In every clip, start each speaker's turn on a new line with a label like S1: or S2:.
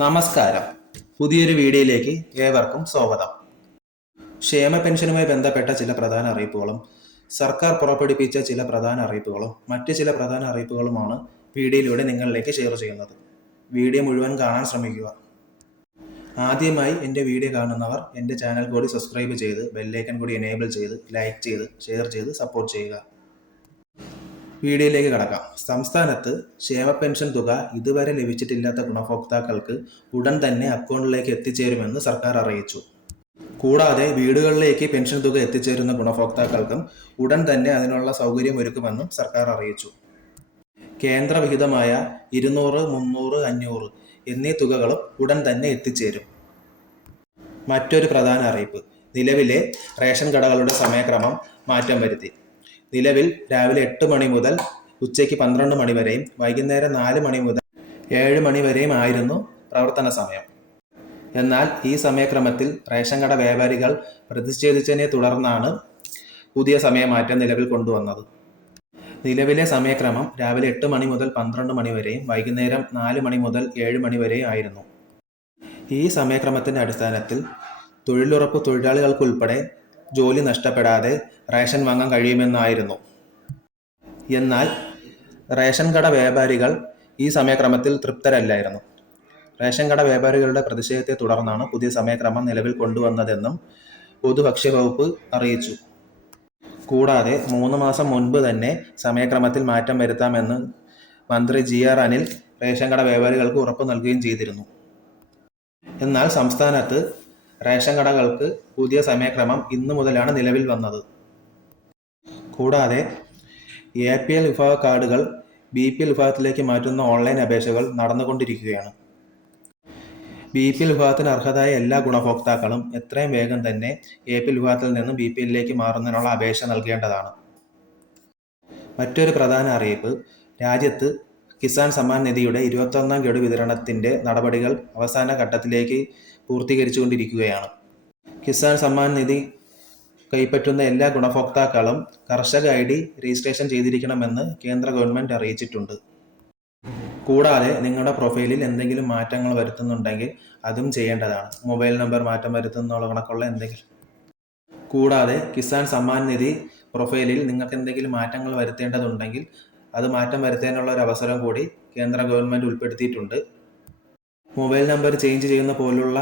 S1: നമസ്കാരം. പുതിയൊരു വീഡിയോയിലേക്ക് ഏവർക്കും സ്വാഗതം. ക്ഷേമ പെൻഷനുമായി ബന്ധപ്പെട്ട ചില പ്രധാന അറിയിപ്പുകളും സർക്കാർ പുറപ്പെടുവിച്ച ചില പ്രധാന അറിയിപ്പുകളും മറ്റ് ചില പ്രധാന അറിയിപ്പുകളുമാണ് വീഡിയോയിലൂടെ നിങ്ങളിലേക്ക് ഷെയർ ചെയ്യുന്നത്. വീഡിയോ മുഴുവൻ കാണാൻ ശ്രമിക്കുക. ആദ്യമായി എന്റെ വീഡിയോ കാണുന്നവർ എന്റെ ചാനൽ കൂടി സബ്സ്ക്രൈബ് ചെയ്ത് ബെല്ലൈക്കൻ കൂടി എനേബിൾ ചെയ്ത് ലൈക്ക് ചെയ്ത് ഷെയർ ചെയ്ത് സപ്പോർട്ട് ചെയ്യുക. വീഡിയോയിലേക്ക് കടക്കാം. സംസ്ഥാനത്ത് ക്ഷേമ പെൻഷൻ തുക ഇതുവരെ ലഭിച്ചിട്ടില്ലാത്ത ഗുണഭോക്താക്കൾക്ക് ഉടൻ തന്നെ അക്കൗണ്ടിലേക്ക് എത്തിച്ചേരുമെന്ന് സർക്കാർ അറിയിച്ചു. കൂടാതെ വീടുകളിലേക്ക് പെൻഷൻ തുക എത്തിച്ചേരുന്ന ഗുണഭോക്താക്കൾക്കും ഉടൻ തന്നെ അതിനുള്ള സൗകര്യം ഒരുക്കുമെന്നും സർക്കാർ അറിയിച്ചു. കേന്ദ്രവിഹിതമായ ഇരുന്നൂറ് മുന്നൂറ് അഞ്ഞൂറ് എന്നീ തുകകളും ഉടൻ തന്നെ എത്തിച്ചേരും. മറ്റൊരു പ്രധാന അറിയിപ്പ്. നിലവിലെ റേഷൻ കടകളുടെ സമയക്രമം മാറ്റം വരുത്തി. നിലവിൽ രാവിലെ എട്ട് മണി മുതൽ ഉച്ചയ്ക്ക് പന്ത്രണ്ട് മണി വരെയും വൈകുന്നേരം നാല് മണി മുതൽ ഏഴ് മണി വരെയും ആയിരുന്നു പ്രവർത്തന സമയം. എന്നാൽ ഈ സമയക്രമത്തിൽ റേഷൻ കട വ്യാപാരികൾ പ്രതിഷേധിച്ചതിനെ തുടർന്നാണ് പുതിയ സമയമാറ്റം നിലവിൽ കൊണ്ടുവന്നത്. നിലവിലെ സമയക്രമം രാവിലെ എട്ട് മണി മുതൽ പന്ത്രണ്ട് മണി വരെയും വൈകുന്നേരം നാല് മണി മുതൽ ഏഴ് മണി വരെയും ആയിരുന്നു. ഈ സമയക്രമത്തിന്റെ അടിസ്ഥാനത്തിൽ തൊഴിലുറപ്പ് തൊഴിലാളികൾക്കുൾപ്പെടെ ജോലി നഷ്ടപ്പെടാതെ റേഷൻ വാങ്ങാൻ കഴിയുമെന്നായിരുന്നു. എന്നാൽ റേഷൻ കട വ്യാപാരികൾ ഈ സമയക്രമത്തിൽ തൃപ്തരല്ലായിരുന്നു. റേഷൻ കട വ്യാപാരികളുടെ പ്രതിഷേധത്തെ തുടർന്നാണ് പുതിയ സമയക്രമം നിലവിൽ കൊണ്ടുവന്നതെന്നും പൊതുഭക്ഷ്യ വകുപ്പ് അറിയിച്ചു. കൂടാതെ മൂന്ന് മാസം മുൻപ് തന്നെ സമയക്രമത്തിൽ മാറ്റം വരുത്താമെന്ന് മന്ത്രി ജി ആർ അനിൽ റേഷൻ കട വ്യാപാരികൾക്ക് ഉറപ്പ് നൽകുകയും ചെയ്തിരുന്നു. എന്നാൽ സംസ്ഥാനത്ത് റേഷൻ കടകൾക്ക് പുതിയ സമയക്രമം ഇന്നു മുതലാണ് നിലവിൽ വന്നത്. കൂടാതെ എ പി എൽ വിഭാഗ കാർഡുകൾ ബി പി എൽ വിഭാഗത്തിലേക്ക് മാറ്റുന്ന ഓൺലൈൻ അപേക്ഷകൾ നടന്നുകൊണ്ടിരിക്കുകയാണ്. ബി പി എൽ വിഭാഗത്തിന് അർഹതായ എല്ലാ ഗുണഭോക്താക്കളും എത്രയും വേഗം തന്നെ എ പി എൽ വിഭാഗത്തിൽ നിന്നും ബി പി എല്ലിലേക്ക് മാറുന്നതിനുള്ള അപേക്ഷ നൽകേണ്ടതാണ്. മറ്റൊരു പ്രധാന അറിയിപ്പ് രാജ്യത്ത് കിസാൻ സമ്മാൻ നിധിയുടെ ഇരുപത്തൊന്നാം ഗഡു വിതരണത്തിന്റെ നടപടികൾ അവസാന ഘട്ടത്തിലേക്ക് പൂർത്തീകരിച്ചുകൊണ്ടിരിക്കുകയാണ്. കിസാൻ സമ്മാൻ നിധി കൈപ്പറ്റുന്ന എല്ലാ ഗുണഭോക്താക്കളും കർഷക ഐ ഡി രജിസ്ട്രേഷൻ ചെയ്തിരിക്കണമെന്ന് കേന്ദ്ര ഗവൺമെന്റ് അറിയിച്ചിട്ടുണ്ട്. കൂടാതെ നിങ്ങളുടെ പ്രൊഫൈലിൽ എന്തെങ്കിലും മാറ്റങ്ങൾ വരുത്തുന്നുണ്ടെങ്കിൽ അതും ചെയ്യേണ്ടതാണ്. മൊബൈൽ നമ്പർ മാറ്റം വരുത്തുന്നുള്ള കണക്കുള്ള എന്തെങ്കിലും. കൂടാതെ കിസാൻ സമ്മാൻ നിധി പ്രൊഫൈലിൽ നിങ്ങൾക്ക് എന്തെങ്കിലും മാറ്റങ്ങൾ വരുത്തേണ്ടതുണ്ടെങ്കിൽ അത് മാറ്റം വരുത്താനുള്ള ഒരു അവസരം കൂടി കേന്ദ്ര ഗവൺമെന്റ് ഉൾപ്പെടുത്തിയിട്ടുണ്ട്. മൊബൈൽ നമ്പർ ചേഞ്ച് ചെയ്യുന്ന പോലുള്ള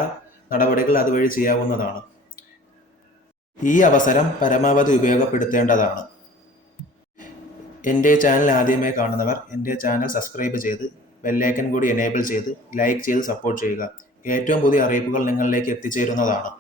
S1: നടപടികൾ അതുവഴി ചെയ്യാവുന്നതാണ്. ഈ അവസരം പരമാവധി ഉപയോഗപ്പെടുത്തേണ്ടതാണ്. എന്റെ ചാനൽ ആദ്യമായി കാണുന്നവർ എന്റെ ചാനൽ സബ്സ്ക്രൈബ് ചെയ്ത് ബെല്ലൈക്കൻ കൂടി എനേബിൾ ചെയ്ത് ലൈക്ക് ചെയ്ത് സപ്പോർട്ട് ചെയ്യുക. ഏറ്റവും പുതിയ അറിയിപ്പുകൾ നിങ്ങളിലേക്ക് എത്തിച്ചേരുന്നതാണ്.